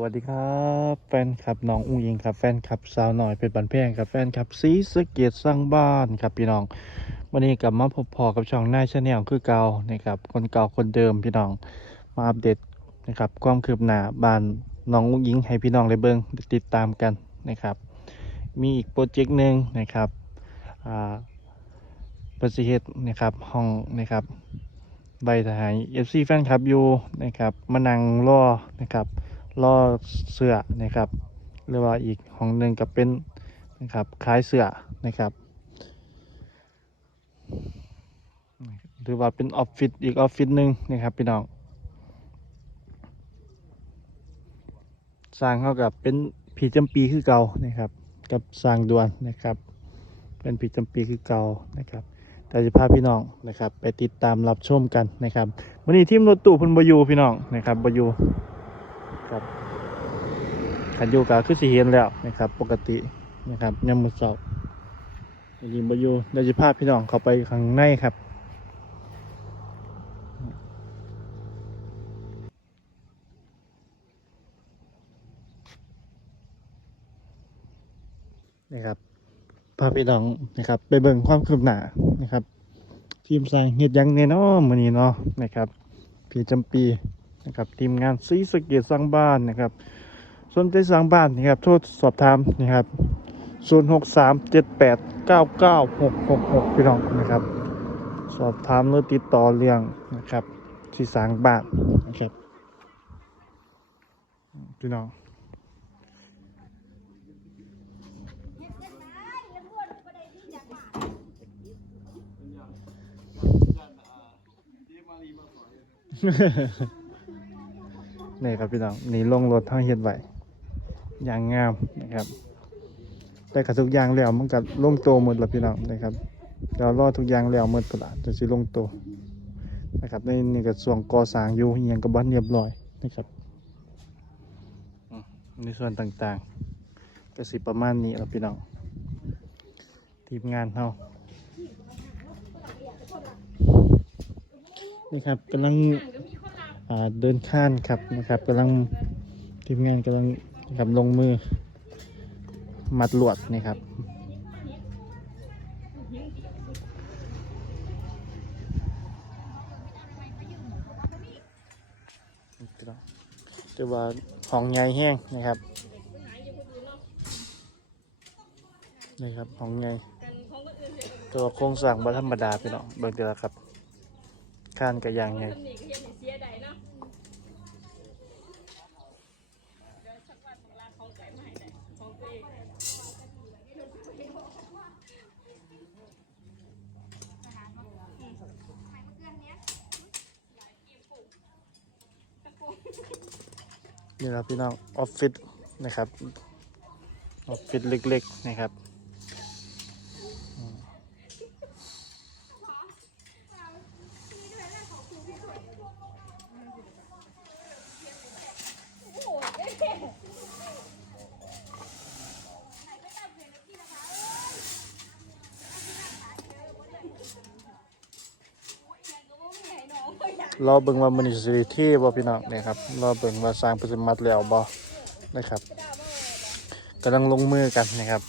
วัสดีครับแฟนคลับน้องอุ้งยิงครับแฟนคลับสาวหน่อยเป็นบันเพงครับแฟนคลับซีสเกตสร้างบ้านครับพี่น้องวันนี้กลับมาพบพอกับช่องหน้าชาแนลคือเก่านะครับคนเก่าคนเดิมพี่น้องมาอัปเดตนะครับความคืบหน้าบ้านน้องอุ้งยิงให้พี่น้องได้เบิ่งติดตามกันนะครับ มีอีกโปรเจกต์หนึ่งนะครับอ่าประสิทธิ์นะครับห้องนะครับใบทหารเอฟซีแฟนคลับอยู่นะครับมานั่งรอนะครับ ล่อเสือนะครับหรือว่าอีกห้องหนึ่งก็เป็นนะครับคล้ายเสือนะครับหรือว่าเป็นออฟฟิศอีกออฟฟิศหนึ่งนะครับพี่น้องสร้างเข้ากับเป็นผีจำปีคือเก่านะครับ กับสร้างดวนนะครับ เป็นผีจำปีคือเก่านะครับแต่จะพาพี่น้องนะครับ ไปติดตามรับชมกันนะครับวันนี้ทีมรถตู้พุ่นบอยูพี่น้องนะครับบอยูร ขันอยู่กับคือสีเห็นแล้วนะครับ ปกตินะครับยามมือสอบยิงบอยู่เดี๋ยวจะพาพี่น้องเข้าไปข้างในครับนะครับพาพี่น้องนะครับ ไปเบิ่งความคืบหน้านะครับ ทีมสร้างเฮ็ดยังแน่เนอนมื้อนี้เนาะนะครับพี่จำปีนะครับ ทีมงานซีสเกตสร้างบ้านนะครับ สนใจสร้างบ้านนะครับโทรสอบถามนะครับ 0 6 3 7 8 9 9 6 6 6 พี่น้องนะครับ สอบถามหรือติดต่อเรื่องนะครับที่สร้างบ้านนะครับ พี่น้องนี่ครับพี่น้องนี่ลงรถทางเฮ็ดไหว อย่างงามนะครับ แต่กับทุกอย่างแล้วมันก็ลงโตวหมดแล้วพี่น้องนะครับเรารอดทุกอย่างแล้วหมดตลาจะสิลงโตวนะครับในนี่ก็ส่วนก่อสร้างอยู่ยังก็บ้านเรียบร้อยนะครับในส่วนต่างๆ ก็สิประมาณนี้แหล้วพี่น้องทีมงานเฮานี่ครับกำลังเดินข้านครับนะครับกำลังทีมงานกำลัง นะครับลงมือ มัดลวดนะครับจะว่าของใหญ่แห้งนะครับนี่ครับของใหญ่ตัวโครงสร้างบัธรรมดาพี่น้องเบิ่งเดียวละครับข้านกับยางใหญ่ นี่ครับพี่น้องออฟฟิศนะครับออฟฟิศเล็กๆนะครับ รอเบิ่งว่ามันสิได้เที่บ่พี่น้องเนี่ยครับรอเบิ่งว่าสร้างประสิมัดแล้วบ่นะครับกำลังลงมือกันนะครับ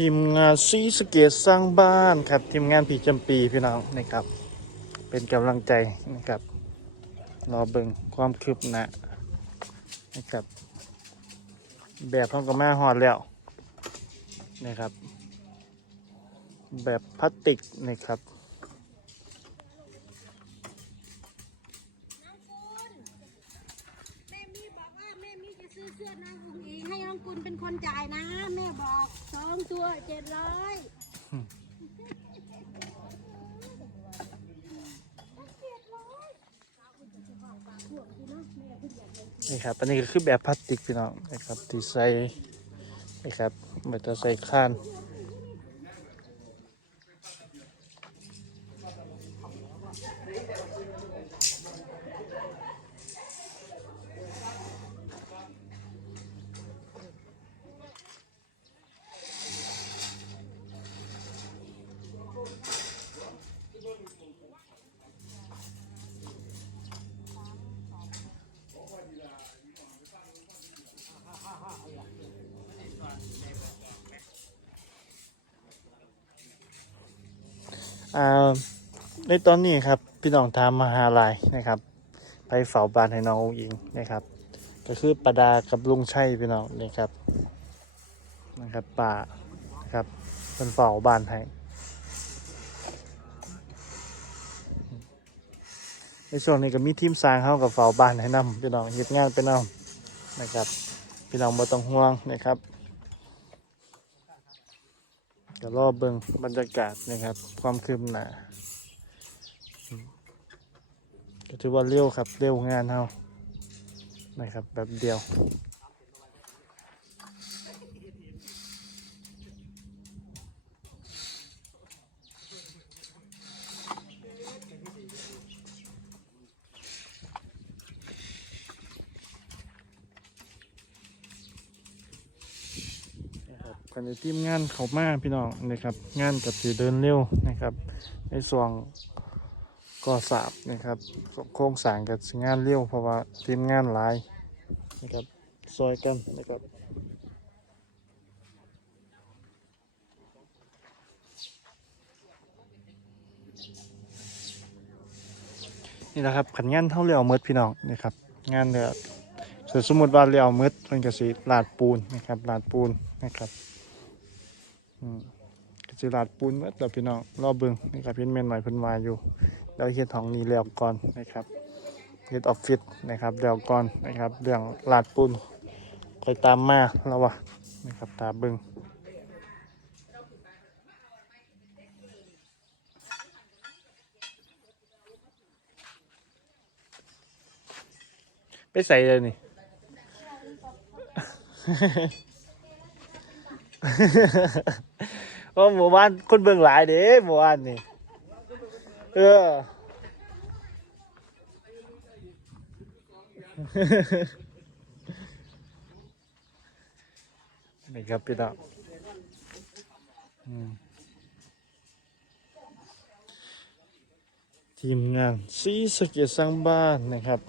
ทีมงานซีสเกตสร้างบ้านครับ ทีมงานผีจำปีพี่น้องนะครับ เป็นกำลังใจนะครับ รอเบิ่งความคืบหน้านะครับ แบบของกับแม่หอดแล้วนะครับ แบบพลาสติกนะครับ แม่มี่บอกว่าแม่มี่จะซื้อเสื้อน้องอุ๋งอิงให้น้องกุลเป็นคนจ่ายนะ แม่บอกส องตัวเจ็ดร้อยนี่ครับ อันนี้ก็คือแบบพลาสติกพี่น้องนะครับที่ใส่นะครับมันจะใส่ข้าน ในตอนนี้ครับพี่น้องถามมหาลายนะครับ ไปเฝ้าบ้านให้น้ององอิงนะครับ ก็คือประดากับลุงชัยพี่น้องนี่ครับนะครับป่านะครับเป็นเฝ้าบ้านให้ในช่วงนี้ก็มีทีมสร้างเข้ากับเฝ้าบ้านให้นำพี่น้องเฮ็ดงานไปนำนะครับ พี่น้องบ่ต้องห่วงนะครับ เดี๋ยวรอเบิ่งบรรยากาศนะครับ ความคืบหน้าก็ถือว่าเร็วครับเร็วงานเฮานะครับแบบเดียว กันในทีมงานเขามาพี่น้องนะครับ งานกับสีเดินเร็วนะครับ ในส่วนก่อสาบนะครับโครงสร้างกับงานเร็วเพราะว่าทีมงานหลายนะครับซอยกันนะครับนี่แหละครับขันงานเท่าเรียวเมดพี่น้องนะครับ งานเดือส่สมมติว่าเรียวเมดมันก็สิลาดปูนนะครับลาดปูนนะครับ สิลาดปูนเมดแล้วพี่น้องรอบเบิงนะครับเห็นแม่นหน่เพิ่นมาอยู่แล้วเฮ็ดห้องนี้แล้วก่อนนะครับเฮ็ดออฟฟิศนะครับแล้วก่อนนะครับ เรื่องลาดปูนคอยตามมาแล้ววะนะครับตาเบิงไปใส่เลยนี่ เพราหมู่บ้านคนเบิ่งหลายเด้หมู่บ้านนี่เออนี่ครับพี่น้องทีมงานซีสเกียสร้างบ้านนะครับ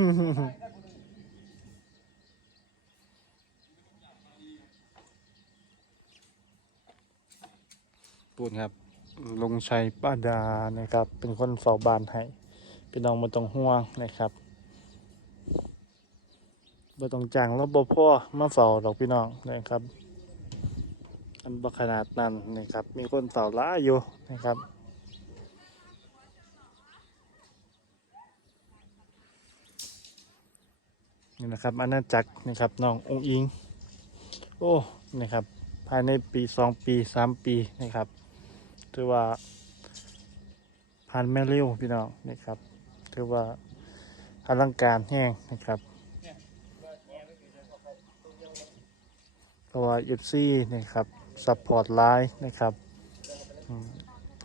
ปูนครับลงชัยป้าดานะครับ เป็นคนเฝ้าบ้านให้พี่น้องมาต้องห่วงนะครับบ่ต้องจ้างรบพ่อมาเฝ้าดอกพี่น้องนะครับ อันบขนาดนั้นนะครับ มีคนเฝ้าหลายอยู่นะครับ นี่นะครับอาณาจักรนะครับน้ององค์อิง โอ้นะครับ ภายในปีสองปีสามปีนะครับถือว่าผ่านแม่เร็วพี่น้องนะครับถือว่าอลังการแห้งนะครับเพราะว่าเอฟซีนะครับซัพพอร์ตไลน์นะครับ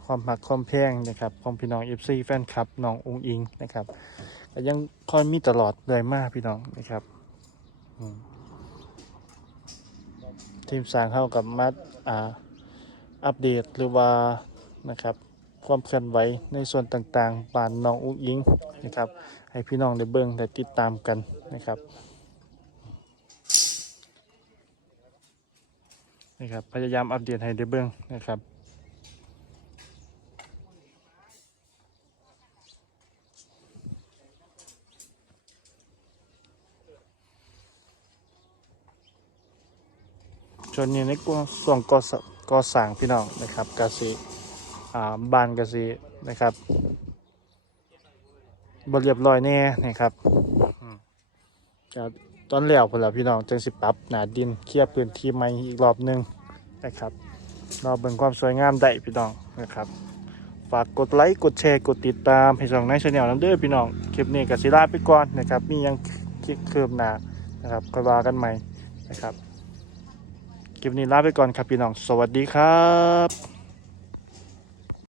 ความหักความแพงนะครับของพี่น้องเอฟซีแฟนคลับน้ององค์อิงนะครับ ยังคอยมีตลอดเลยมากพี่น้องนะครับทีมสร้างเข้ากับมัดอ่าอัปเดตหรือว่านะครับความเคลื่อนไหวในส่วนต่างๆบ้านน้องอุ้งอิงนะครับ ให้พี่น้องได้เบิ่งได้ติดตามกันนะครับนะครับพยายามอัปเดตให้ได้เบิ่งนะครับ ส่วนนี้ในกส่วนก่อสก่อสร้างพี่น้องนะครับกสิอ่าบานกสินะครับบเรียบร้อยแน่นะครับอืมก็ตอนแล้วพอแล้วพี่น้องจังสิปรับหนาดินเคลียร์พื้นที่ใหม่อีกรอบหนึงนะครับรอเบิ่งความสวยงามได้พี่น้องนะครับฝากกดไลค์กดแชร์กดติดตามให้ช่องในช anel น้ำเด้อพี่น้องคลิปนี้ก็สิลาไปก่อนนะครับมียังคืบหนานะครับค่อยว่ากันใหม่นะครับ คลิปนี้ลาไปก่อนครับพี่น้อง สวัสดีครับ